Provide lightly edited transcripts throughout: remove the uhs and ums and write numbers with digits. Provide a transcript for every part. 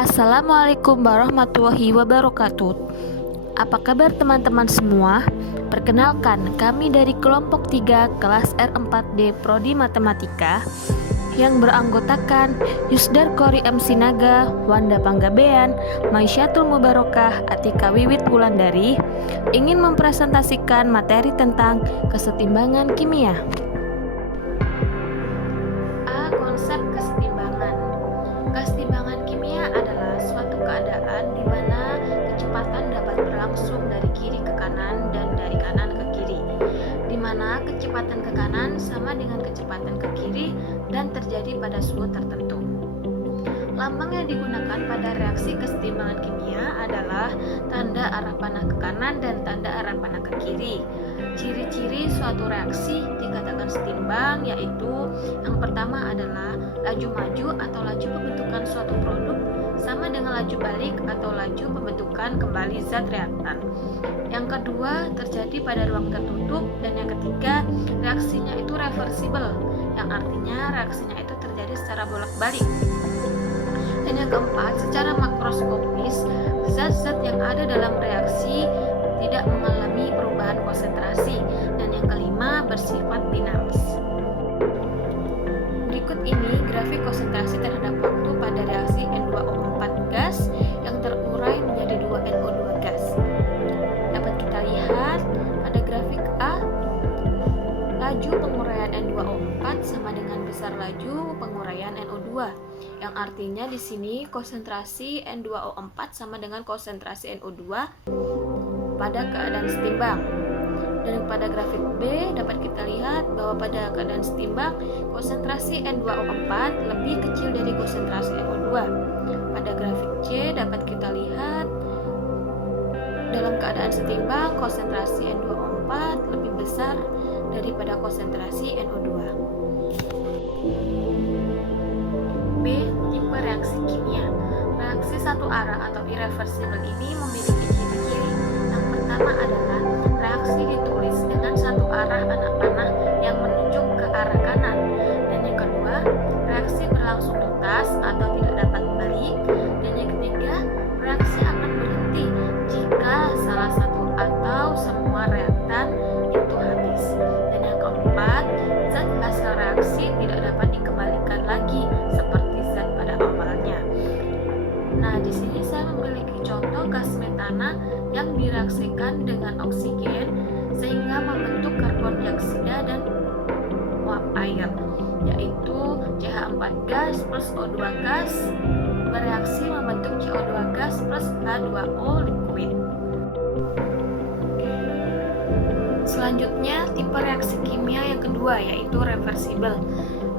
Assalamualaikum warahmatullahi wabarakatuh. Apa kabar teman-teman semua? Perkenalkan, kami dari kelompok 3 kelas R4D Prodi Matematika yang beranggotakan Yusdar Kori M. Sinaga, Wanda Panggabean, Maisyatul Mubarokah, Atika Wiwit Wulandari ingin mempresentasikan materi tentang kesetimbangan kimia. A. Konsep kesetimbangan. Kesetimbangan kimia adalah suatu keadaan di mana kecepatan dapat berlangsung dari kiri ke kanan dan dari kanan ke kiri, di mana kecepatan ke kanan sama dengan kecepatan ke kiri dan terjadi pada suhu tertentu. Lambang yang digunakan pada reaksi kesetimbangan kimia adalah tanda arah panah ke kanan dan tanda arah panah ke kiri. Ciri-ciri suatu reaksi dikatakan setimbang yaitu yang pertama adalah laju maju atau laju pembentukan suatu produk sama dengan laju balik atau laju pembentukan kembali zat reaktan. Yang kedua terjadi pada ruang tertutup, dan yang ketiga reaksinya itu reversible, yang artinya reaksinya itu terjadi secara bolak-balik. Dan yang keempat, secara makroskopis zat-zat yang ada dalam reaksi tidak mengalami perubahan konsentrasi, dan yang kelima bersifat dinamis. Berikut ini grafik konsentrasi terhadap waktu pada reaksi N2O4 gas yang terurai menjadi 2NO2 gas. Dapat kita lihat pada grafik A, laju penguraian N2O4 sama dengan besar laju penguraian NO2, yang artinya di sini konsentrasi N2O4 sama dengan konsentrasi NO2 pada keadaan setimbang. Dan pada grafik B dapat kita lihat bahwa pada keadaan setimbang konsentrasi N2O4 lebih kecil dari konsentrasi NO2. Pada grafik C dapat kita lihat dalam keadaan setimbang konsentrasi N2O4 lebih besar daripada konsentrasi NO2. B. Tipe reaksi kimia. Reaksi satu arah atau irreversible ini memiliki ciri-ciri. Yang pertama adalah reaksi ditulis dengan satu arah anak panah yang menunjuk ke arah kanan, dan yang kedua reaksi berlangsung tuntas atau tidak dapat balik, dan yang ketiga reaksi akan berhenti jika salah satu atau semua reaktan itu habis, dan yang keempat zat hasil reaksi tidak dapat dikembalikan lagi seperti zat pada awalnya. Nah, di sini saya memiliki contoh gas metana yang direaksikan dengan oksigen sehingga membentuk karbon dioksida dan uap air, yaitu CH4 gas plus O2 gas bereaksi membentuk CO2 gas plus H2O liquid. Selanjutnya, tipe reaksi kimia yang kedua yaitu reversible.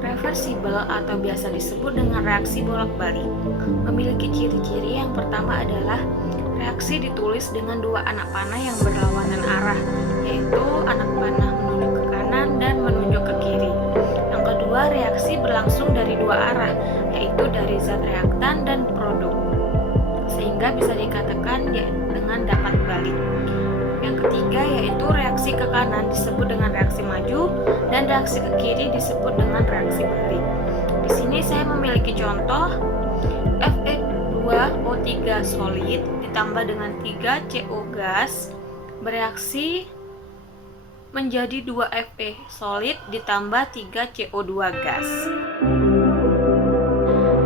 Reversible atau biasa disebut dengan reaksi bolak-balik memiliki ciri-ciri. Yang pertama adalah reaksi ditulis dengan dua anak panah yang berlawanan arah, yaitu anak panah menunjuk ke kanan dan menunjuk ke kiri. Yang kedua, reaksi berlangsung dari dua arah, yaitu dari zat reaktan dan produk, sehingga bisa dikatakan dengan dapat balik. Yang ketiga yaitu reaksi ke kanan disebut dengan reaksi maju dan reaksi ke kiri disebut dengan reaksi balik. Di sini saya memiliki contoh Fe2O3 solid ditambah dengan 3CO gas bereaksi menjadi 2Fe solid ditambah 3CO2 gas.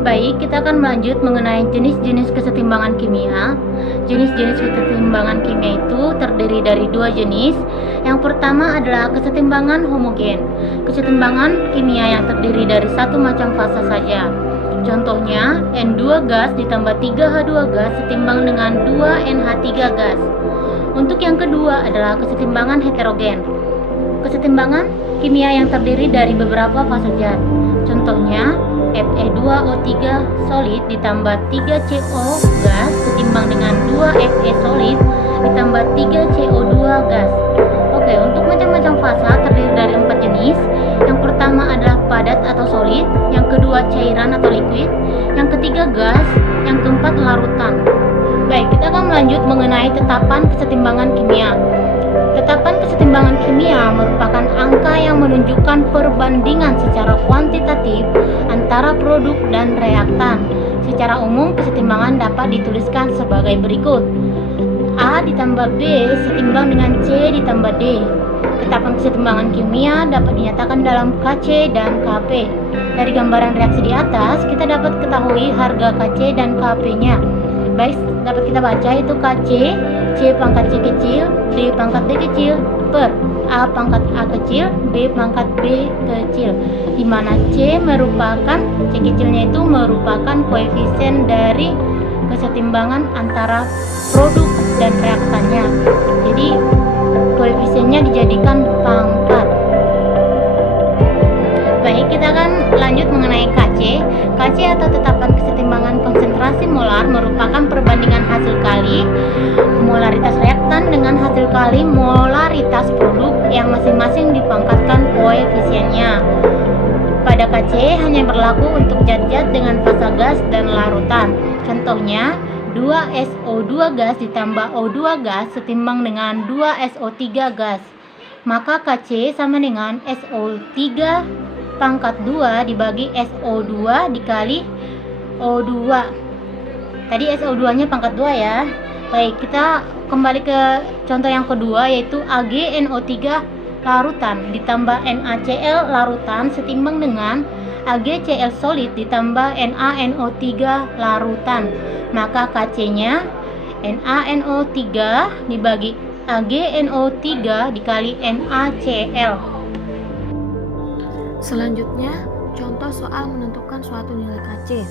Baik, kita akan melanjut mengenai jenis-jenis kesetimbangan kimia. Jenis-jenis kesetimbangan kimia itu terdiri dari dua jenis. Yang pertama adalah kesetimbangan homogen. Kesetimbangan kimia yang terdiri dari satu macam fasa saja. Contohnya, N2 gas ditambah 3H2 gas setimbang dengan 2NH3 gas. Untuk yang kedua adalah kesetimbangan heterogen. Kesetimbangan kimia yang terdiri dari beberapa fase zat. Contohnya, Fe2O3 solid ditambah 3CO gas setimbang dengan 2Fe solid ditambah 3CO2 gas. Oke, untuk macam-macam fasa terdiri dari 4 jenis. Yang pertama adalah padat atau solid, yang kedua cairan atau liquid, yang ketiga gas, yang keempat larutan. Baik, kita akan melanjut mengenai tetapan kesetimbangan kimia. Tetapan kesetimbangan kimia merupakan angka yang menunjukkan perbandingan secara kuantitatif antara produk dan reaktan. Secara umum, kesetimbangan dapat dituliskan sebagai berikut. A ditambah B setimbang dengan C ditambah D. Ketetapan kesetimbangan kimia dapat dinyatakan dalam KC dan KP. Dari gambaran reaksi di atas, kita dapat ketahui harga KC dan KP-nya. Baik, dapat kita baca itu KC, C pangkat C kecil, D pangkat D kecil, per A pangkat A kecil, B pangkat B kecil, di mana C kecilnya itu merupakan koefisien dari kesetimbangan antara produk dan reaktannya. Jadi koefisiennya dijadikan pangkat. Baik, kita akan lanjut mengenai KC. KC atau tetapan kesetimbangan konsentrasi molar merupakan perbandingan hasil kali molaritas reaktan dengan hasil kali molaritas produk yang masing-masing dipangkatkan koefisiennya. Pada KC hanya berlaku untuk zat-zat dengan fasa gas dan larutan. Contohnya, 2SO2 gas ditambah O2 gas setimbang dengan 2SO3 gas. Maka KC sama dengan SO3 pangkat 2 dibagi SO2 dikali O2. Tadi SO2 nya pangkat 2 ya. Baik, kita kembali ke contoh yang kedua, yaitu AgNO3 larutan ditambah NaCl larutan setimbang dengan AgCl solid ditambah NaNO3 larutan. Maka KC-nya NaNO3 dibagi AgNO3 dikali NaCl. Selanjutnya, contoh soal menentukan suatu nilai KC.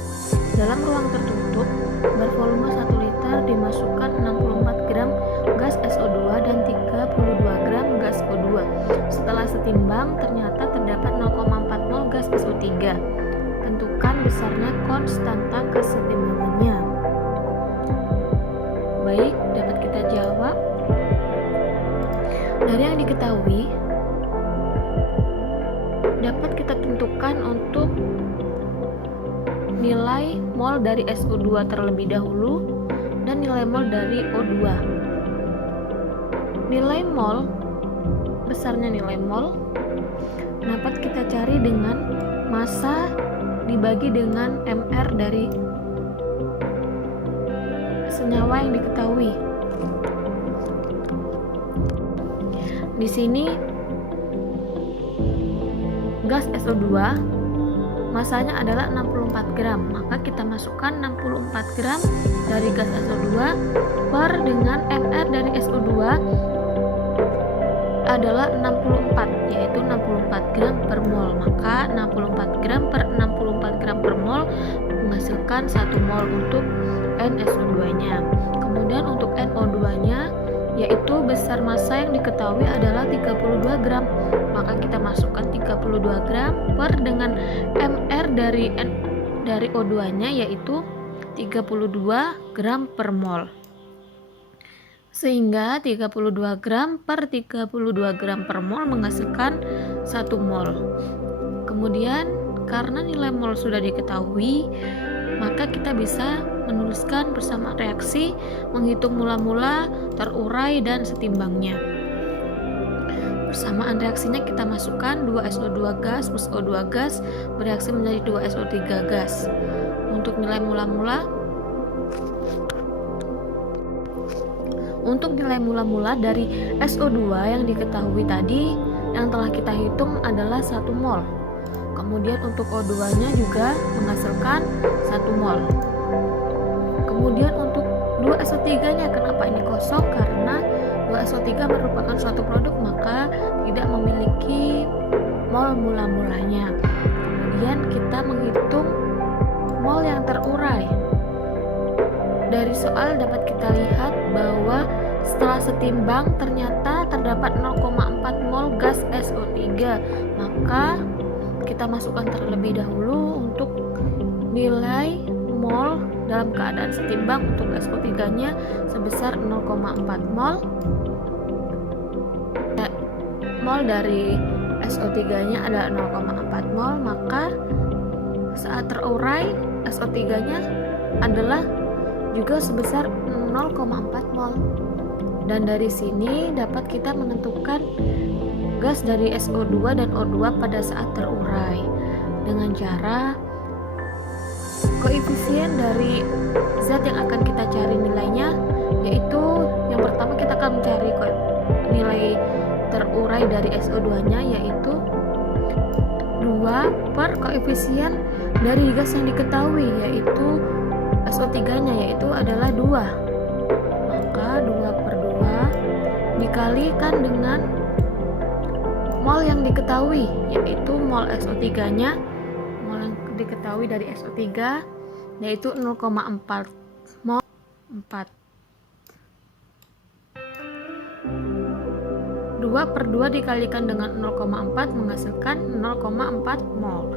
Dalam ruang tertutup, bervolume 1 liter dimasukkan 64 gram gas SO2 dan 32 gram gas O2. Setelah setimbang, ternyata terdapat 0,4 mol gas SO3. Tentukan besarnya konstanta kesetimbangannya. Baik, dapat kita jawab. Dari yang diketahui, dapat kita tentukan untuk nilai mol dari SO2 terlebih dahulu dan nilai mol dari O2. Nilai mol, besarnya nilai mol, dapat kita cari dengan massa dibagi dengan MR dari senyawa yang diketahui. Di sini gas SO2 masanya adalah 64 gram, maka kita masukkan 64 gram dari gas SO2 per dengan MR dari SO2 adalah 64, yaitu 64 gram per mol. Maka 64 gram per 64 gram per mol menghasilkan 1 mol untuk NSO2-nya. Kemudian untuk NO2-nya, yaitu besar massa yang diketahui adalah 32 gram, maka kita masukkan 32 gram per dengan MR dari O2-nya, yaitu 32 gram per mol. Sehingga 32 gram per 32 gram per mol menghasilkan 1 mol. Kemudian karena nilai mol sudah diketahui, maka kita bisa menuliskan persamaan reaksi, menghitung mula-mula, terurai, dan setimbangnya. Persamaan reaksinya kita masukkan 2SO2 gas plus O2 gas bereaksi menjadi 2SO3 gas. Untuk nilai mula-mula dari SO2 yang diketahui tadi, yang telah kita hitung adalah 1 mol. Kemudian untuk O2-nya juga menghasilkan 1 mol. Kemudian untuk 2SO3-nya, kenapa ini kosong? Karena 2SO3 merupakan suatu produk, maka tidak memiliki mol mula-mulanya. Kemudian kita menghitung mol yang terurai. Dari soal dapat kita lihat bahwa setelah setimbang ternyata terdapat 0,4 mol gas SO3. Maka kita masukkan terlebih dahulu untuk nilai mol dalam keadaan setimbang untuk SO3-nya sebesar 0,4 mol. Mol dari SO3-nya adalah 0,4 mol, maka saat terurai SO3-nya adalah juga sebesar 0,4 mol. Dan dari sini dapat kita menentukan gas dari SO2 dan O2 pada saat terurai dengan cara Koefisien dari zat yang akan kita cari nilainya yaitu yang pertama kita akan mencari nilai terurai dari SO2-nya yaitu 2 per koefisien dari gas yang diketahui yaitu SO3-nya yaitu adalah 2. Maka 2 per 2 dikalikan dengan mol yang diketahui yaitu mol SO3-nya, mol yang diketahui dari SO3 yaitu 0,4 mol 4. 2 per 2 dikalikan dengan 0,4 menghasilkan 0,4 mol.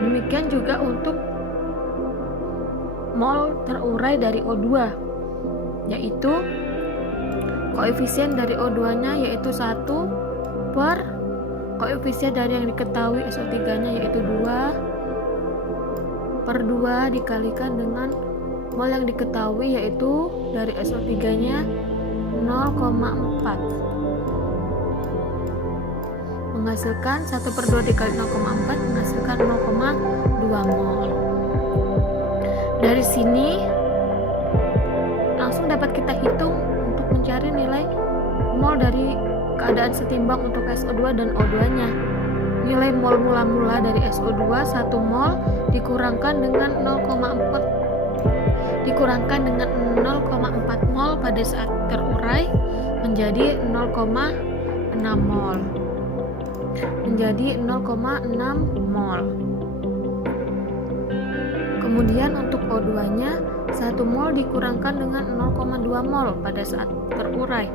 Demikian juga untuk mol terurai dari O2 yaitu koefisien dari O2-nya yaitu 1 per koefisien dari yang diketahui SO3-nya yaitu 2 per 2 dikalikan dengan mol yang diketahui yaitu dari SO3-nya 0,4 menghasilkan 1 per 2 dikali 0,4 menghasilkan 0,2 mol. Dari sini langsung dapat kita hitung untuk mencari nilai mol dari keadaan setimbang untuk SO2 dan O2-nya. Nilai mol mula-mula dari SO2 1 mol dikurangkan dengan 0,4 mol pada saat terurai menjadi 0,6 mol. Menjadi 0,6 mol. Kemudian untuk O2-nya 1 mol dikurangkan dengan 0,2 mol pada saat terurai,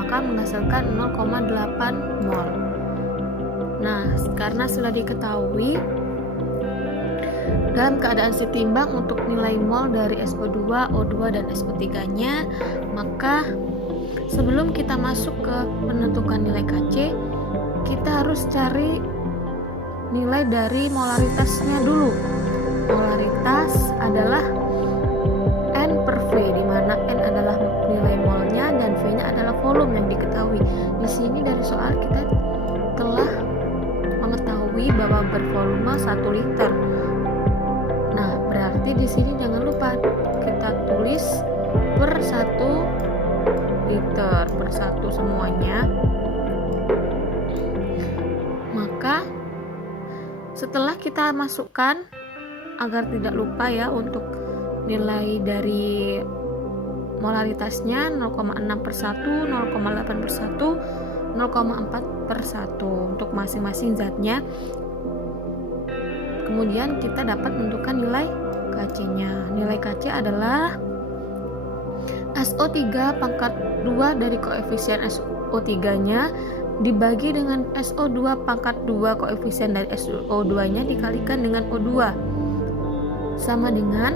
maka menghasilkan 0,8 mol. Nah, karena sudah diketahui dalam keadaan setimbang untuk nilai mol dari SO2, O2 dan SO3-nya, maka sebelum kita masuk ke menentukan nilai Kc, kita harus cari nilai dari molaritasnya dulu. Molaritas adalah N per V, di mana N adalah nilai molnya dan V-nya adalah volume yang diketahui. Di sini dari soal kita telah mengetahui bahwa bervolume 1 liter. Nah, berarti di sini jangan lupa kita tulis per 1 liter, per 1 semuanya. Maka setelah kita masukkan agar tidak lupa ya untuk nilai dari molaritasnya 0,6 per 1, 0,8 per 1, 0,4 per 1 untuk masing-masing zatnya. Kemudian kita dapat menentukan nilai Kc-nya. Nilai Kc adalah SO3 pangkat 2 dari koefisien SO3-nya dibagi dengan SO2 pangkat 2 koefisien dari SO2-nya dikalikan dengan O2 sama dengan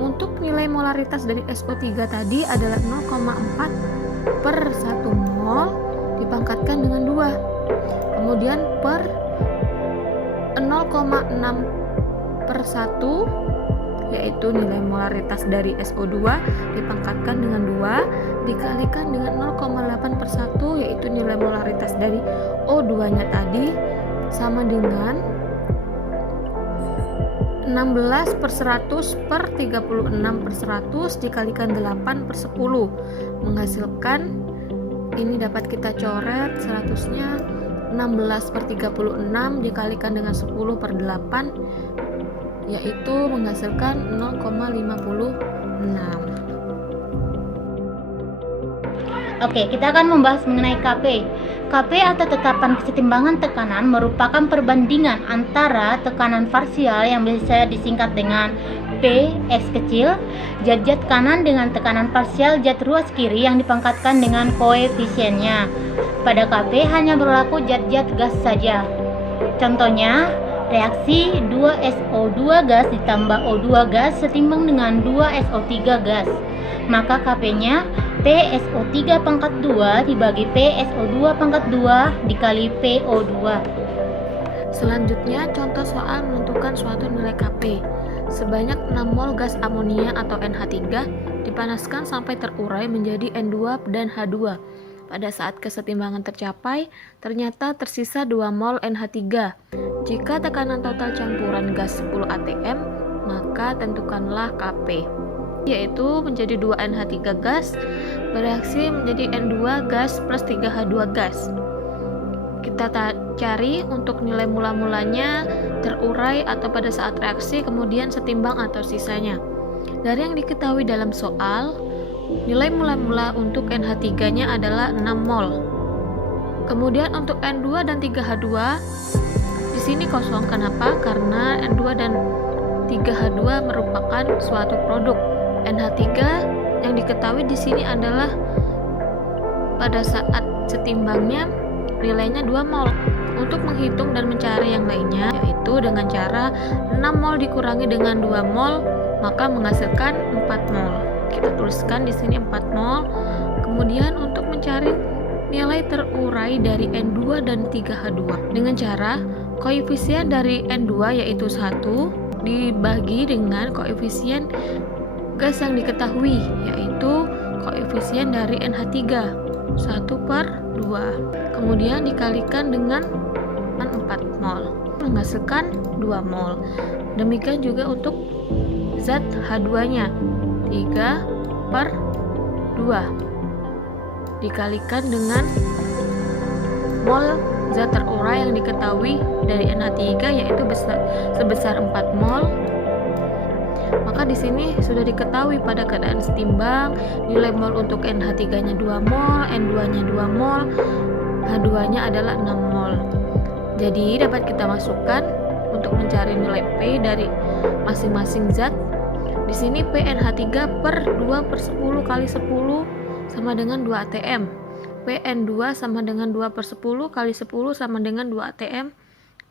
untuk nilai molaritas dari SO3 tadi adalah 0,4 per 1 mol dipangkatkan dengan 2 kemudian per 0,6 per 1 yaitu nilai molaritas dari SO2 dipangkatkan dengan 2 dikalikan dengan 0,8 per 1 yaitu nilai molaritas dari O2 nya tadi sama dengan 16 per 100 per 36 per 100 dikalikan 8 per 10 menghasilkan, ini dapat kita coret 100 nya 16 per 36 dikalikan dengan 10 per 8 yaitu menghasilkan 0,56. Oke, kita akan membahas mengenai Kp. Kp atau tetapan kesetimbangan tekanan merupakan perbandingan antara tekanan parsial yang bisa disingkat dengan P X kecil, zat-zat kanan dengan tekanan parsial zat ruas kiri yang dipangkatkan dengan koefisiennya. Pada Kp hanya berlaku zat-zat gas saja. Contohnya, reaksi 2SO2 gas ditambah O2 gas setimbang dengan 2SO3 gas. Maka Kp-nya PSO3 pangkat 2 dibagi PSO2 pangkat 2 dikali PO2. Selanjutnya, contoh soal menentukan suatu nilai Kp. Sebanyak 6 mol gas amonia atau NH3 dipanaskan sampai terurai menjadi N2 dan H2. Pada saat kesetimbangan tercapai, ternyata tersisa 2 mol NH3. Jika tekanan total campuran gas 10 atm, maka tentukanlah Kp, yaitu menjadi 2NH3 gas bereaksi menjadi N2 gas plus 3H2 gas. Kita cari untuk nilai mula-mulanya, terurai atau pada saat reaksi, kemudian setimbang atau sisanya. Dari yang diketahui dalam soal, nilai mula-mula untuk NH3-nya adalah 6 mol. Kemudian untuk N2 dan 3H2 di sini kosong. Kenapa? Karena N2 dan 3H2 merupakan suatu produk. NH3 yang diketahui di sini adalah pada saat setimbangnya nilainya 2 mol. Untuk menghitung dan mencari yang lainnya, yaitu dengan cara 6 mol dikurangi dengan 2 mol, maka menghasilkan 4 mol. Kita tuliskan di sini 4 mol. Kemudian untuk mencari nilai terurai dari N2 dan 3H2 dengan cara koefisien dari N2 yaitu 1 dibagi dengan koefisien gas yang diketahui, yaitu koefisien dari NH3 1/2, kemudian dikalikan dengan 4 mol menghasilkan 2 mol. Demikian juga untuk zat H2-nya 3/2 dikalikan dengan mol zat terurai yang diketahui dari NH3 yaitu sebesar 4 mol. Maka di sini sudah diketahui pada keadaan setimbang nilai mol untuk NH3-nya 2 mol, N2-nya 2 mol, H2-nya adalah 6 mol. Jadi dapat kita masukkan untuk mencari nilai P dari masing-masing zat. Di sini PNH3 per 2/10 kali 10 sama dengan 2 atm. PN2 sama dengan 2/10 kali 10 sama dengan 2 atm.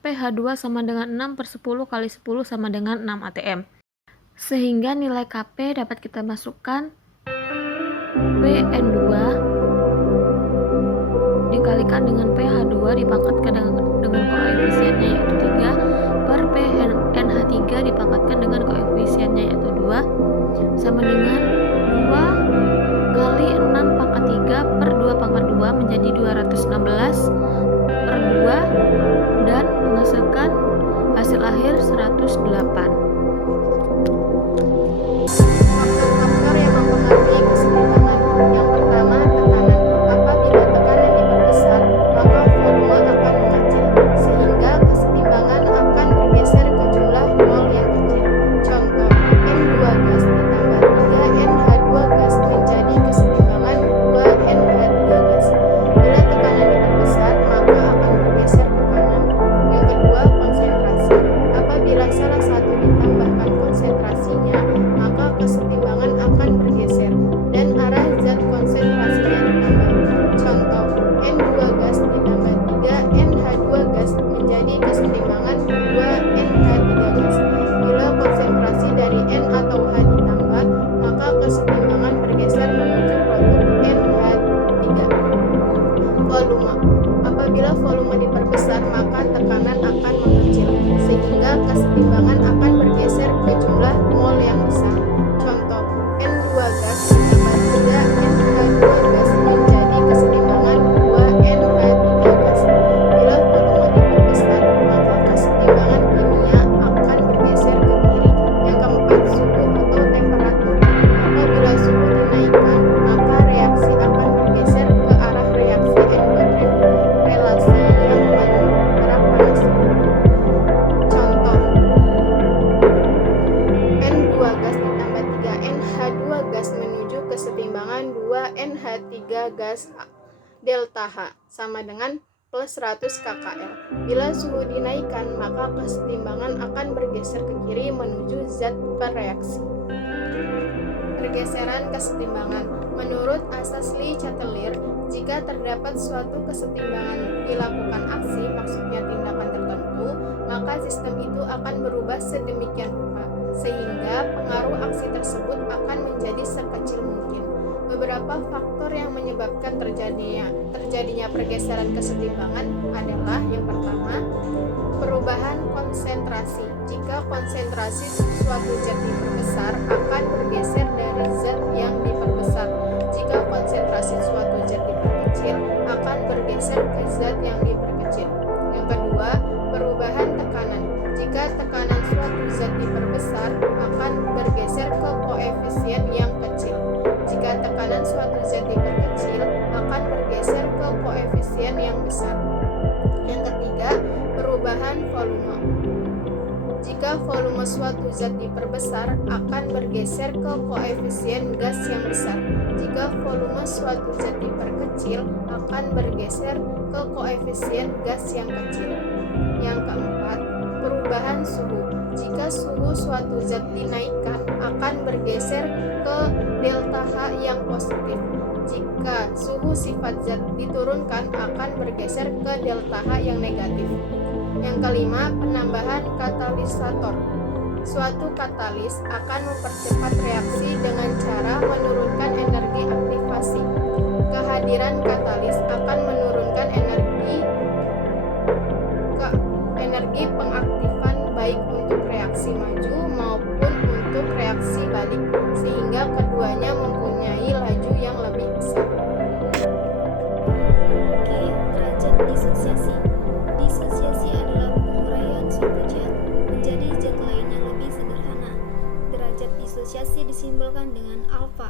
PH2 sama dengan 6/10 kali 10 sama dengan 6 atm. Sehingga nilai Kp dapat kita masukkan PN2 dikalikan dengan PH2 dipangkatkan dengan koefisiennya yaitu 3 per PNH3 dipangkatkan dengan koefisiennya yaitu 2 sama dengan 2 kali 6 pangkat 3 per 2 pangkat 2 menjadi 216 per 2 dan menghasilkan hasil akhir 108. Faktor-faktor yang mempengaruhi kesetimbangan. Yang pertama, tekanan. Apabila tekanan diperbesar, maka volume akan mengecil, sehingga kesetimbangan akan bergeser ke jumlah mol yang kecil. Contoh, N2 gas ditambah 3NH2 gas menjadi kesetimbangan 2NH3 gas. Bila tekanan diperbesar, maka akan bergeser ke kanan. Yang kedua, konsentrasi. Apabila salah satu ditambahkan konsentrasinya, maka kesetimbangan akan bergeser dan arah zat konsentrasinya ditambah. Contoh, N2 gas ditambah 3NH2 gas menjadi kesetimbangan 2NH3 gas. Bila konsentrasi dari N atau H ditambah, maka kesetimbangan bergeser menuju produk NH3. Volume. Apabila volume diperbesar, maka tekanan akan mengecil, sehingga kesetimbangan akan bergeser ke jumlah mol yang besar. Contoh, N2 gas ditambah 3NH2 gas menjadi kesetimbangan 2NH3 gas. Bila volume diperbesar, maka kesetimbangan kimia akan bergeser ke kiri. Yang keempat, suhu atau temperatur. Apabila suhu dinaikkan, maka reaksi akan bergeser ke arah reaksi endogen, relasi yang menyerap panas. Contoh, N2 gas ditambah 3NH2 gas menuju kesetimbangan 2NH3 gas delta H sama dengan plus 100 kcal. Bila suhu dinaikkan, maka kesetimbangan akan bergeser ke kiri menuju zat bereaksi. Pergeseran kesetimbangan. Menurut asas Le Chatelier, jika terdapat suatu kesetimbangan dilakukan aksi, maksudnya tindakan tertentu, maka sistem itu akan berubah sedemikian rupa sehingga pengaruh aksi tersebut akan menjadi sekecil mungkin. Beberapa faktor yang menyebabkan terjadinya pergeseran kesetimbangan adalah yang pertama, perubahan konsentrasi. Jika konsentrasi suatu zat diperbesar, akan bergeser dari zat yang diperbesar. Jika konsentrasi suatu zat diperkecil, akan bergeser ke zat yang diperkecil. Yang kedua, perubahan tekanan. Jika tekanan suatu zat diperbesar, besar akan bergeser ke koefisien yang kecil. Jika tekanan suatu zat diperkecil, akan bergeser ke koefisien yang besar. Yang ketiga, perubahan volume. Jika volume suatu zat diperbesar, akan bergeser ke koefisien gas yang besar. Jika volume suatu zat diperkecil, akan bergeser ke koefisien gas yang kecil. Yang keempat, perubahan suhu. Jika suhu suatu zat dinaikkan, akan bergeser ke delta H yang positif. Jika suhu sifat zat diturunkan, akan bergeser ke delta H yang negatif. Yang kelima, penambahan katalisator. Suatu katalis akan mempercepat reaksi dengan cara menurunkan energi aktivasi. Kehadiran katalis akan menurunkan energi pengaktifan baik untuk reaksi maju maupun untuk reaksi balik, sehingga keduanya mempunyai laju yang lebih besar. Oke, derajat disosiasi. Disosiasi adalah penguraian suatu zat menjadi zat lain yang lebih sederhana. Derajat disosiasi disimbolkan dengan alfa.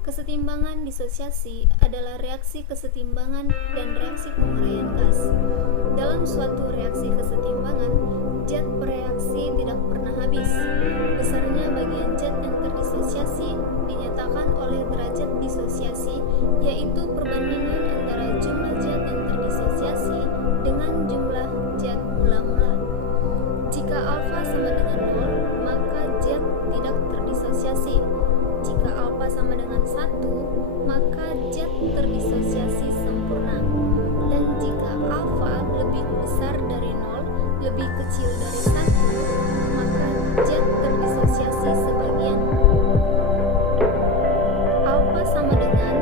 Kesetimbangan disosiasi adalah reaksi kesetimbangan dan reaksi penguraian gas. Dalam suatu reaksi kesetimbangan, zat bereaksi tidak pernah habis. Besarnya bagian zat yang terdisosiasi dinyatakan oleh derajat disosiasi, yaitu perbandingan antara jumlah zat yang terdisosiasi dengan jumlah zat mula-mula. Jika alfa sama dengan 0, maka zat tidak terdisosiasi. Jika alfa sama dengan 1, maka zat terdisosiasi sempurna. Dan jika alfa lebih besar dari 0, lebih kecil dari 1, maka zat terdisosiasi sebagian. Alfa sama dengan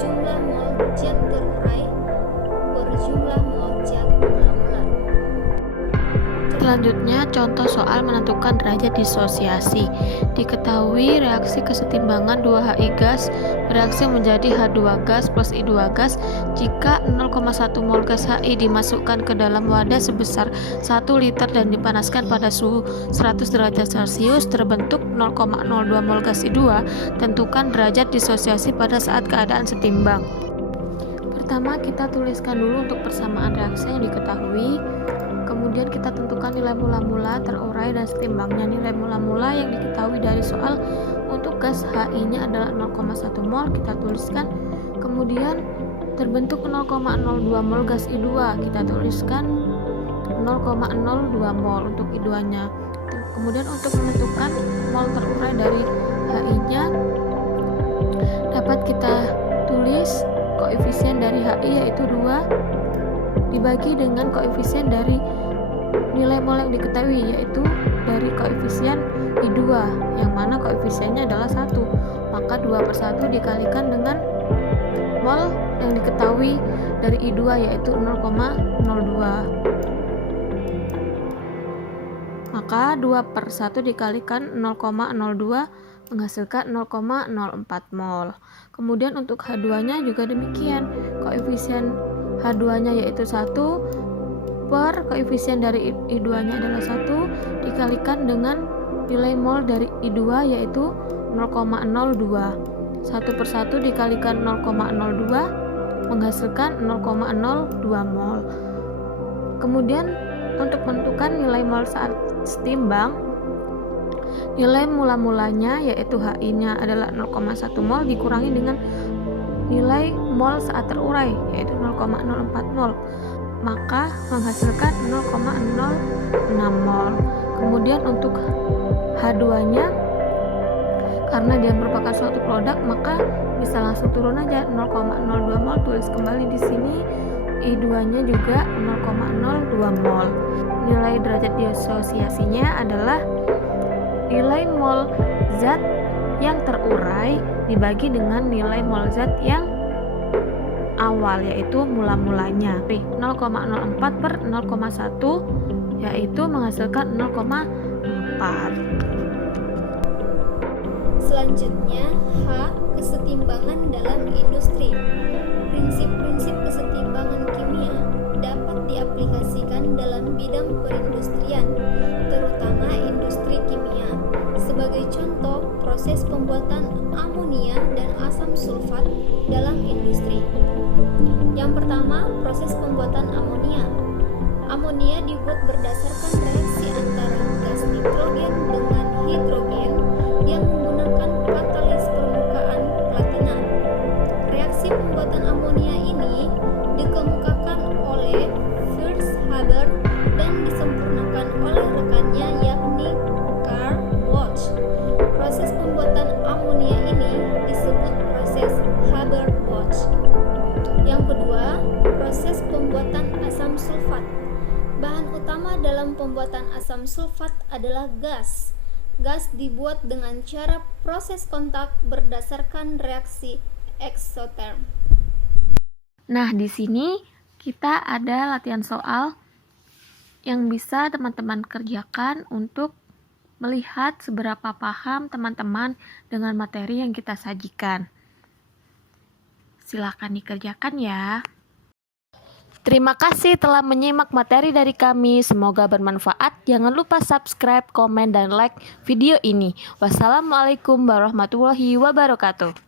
jumlah mol zat terurai per jumlah mol zat mula-mula. Selanjutnya, contoh soal menentukan derajat disosiasi. Diketahui reaksi kesetimbangan 2HI gas bereaksi menjadi H2 gas plus I2 gas jika 0,1 mol gas HI dimasukkan ke dalam wadah sebesar 1 liter dan dipanaskan pada suhu 100 derajat Celcius, terbentuk 0,02 mol gas I2. Tentukan derajat disosiasi pada saat keadaan setimbang. Pertama, kita tuliskan dulu untuk persamaan reaksi yang diketahui. Kemudian kita tentukan nilai mula-mula, terurai, dan setimbangnya. Nilai mula-mula yang diketahui dari soal untuk gas HI-nya adalah 0,1 mol, kita tuliskan. Kemudian terbentuk 0,02 mol gas I2, kita tuliskan 0,02 mol untuk I2-nya. Kemudian untuk menentukan mol terurai dari HI-nya dapat kita tulis koefisien dari HI yaitu 2 dibagi dengan koefisien dari nilai mol yang diketahui yaitu dari koefisien I2 yang mana koefisiennya adalah 1, maka 2/1 dikalikan dengan mol yang diketahui dari I2 yaitu 0,02, maka 2/1 dikalikan 0,02 menghasilkan 0,04 mol. Kemudian untuk H2 nya juga demikian, koefisien H2 nya yaitu 1 per koefisien dari I2 nya adalah 1 dikalikan dengan nilai mol dari I2 yaitu 0,02. 1/1 dikalikan 0,02 menghasilkan 0,02 mol. Kemudian untuk menentukan nilai mol saat setimbang, nilai mula-mulanya yaitu HI-nya adalah 0,1 mol dikurangi dengan nilai mol saat terurai yaitu 0,04 mol, maka menghasilkan 0,06 mol. Kemudian untuk H2-nya karena dia merupakan suatu produk maka bisa langsung turun aja 0,02 mol, tulis kembali di sini. I2-nya juga 0,02 mol. Nilai derajat disosiasinya adalah nilai mol zat yang terurai dibagi dengan nilai mol zat yang awal yaitu mula-mulanya. 0,04 per 0,1 yaitu menghasilkan 0,4. Selanjutnya, H. Kesetimbangan dalam industri. Prinsip-prinsip kesetimbangan kimia dapat diaplikasikan dalam bidang perindustrian, terutama industri kimia. pembuatan amonia dan asam sulfat dalam industri. Yang pertama, proses pembuatan amonia. Amonia dibuat berdasarkan reaksi antara gas nitrogen dengan hidrogen yang menggunakan katalis permukaan platina. Reaksi pembuatan amonia ini dikemukakan oleh Fritz Haber dan disempurnakan oleh rekannya yakni Karl Bloch. Proses pembuatan amonia ini disebut proses Haber-Bosch. Yang kedua, proses pembuatan asam sulfat. Bahan utama dalam pembuatan asam sulfat adalah gas. Gas dibuat dengan cara proses kontak berdasarkan reaksi eksoterm. Nah, di sini kita ada latihan soal yang bisa teman-teman kerjakan untuk melihat seberapa paham teman-teman dengan materi yang kita sajikan. Silakan dikerjakan ya. Terima kasih telah menyimak materi dari kami. Semoga bermanfaat. Jangan lupa subscribe, komen, dan like video ini. Wassalamualaikum warahmatullahi wabarakatuh.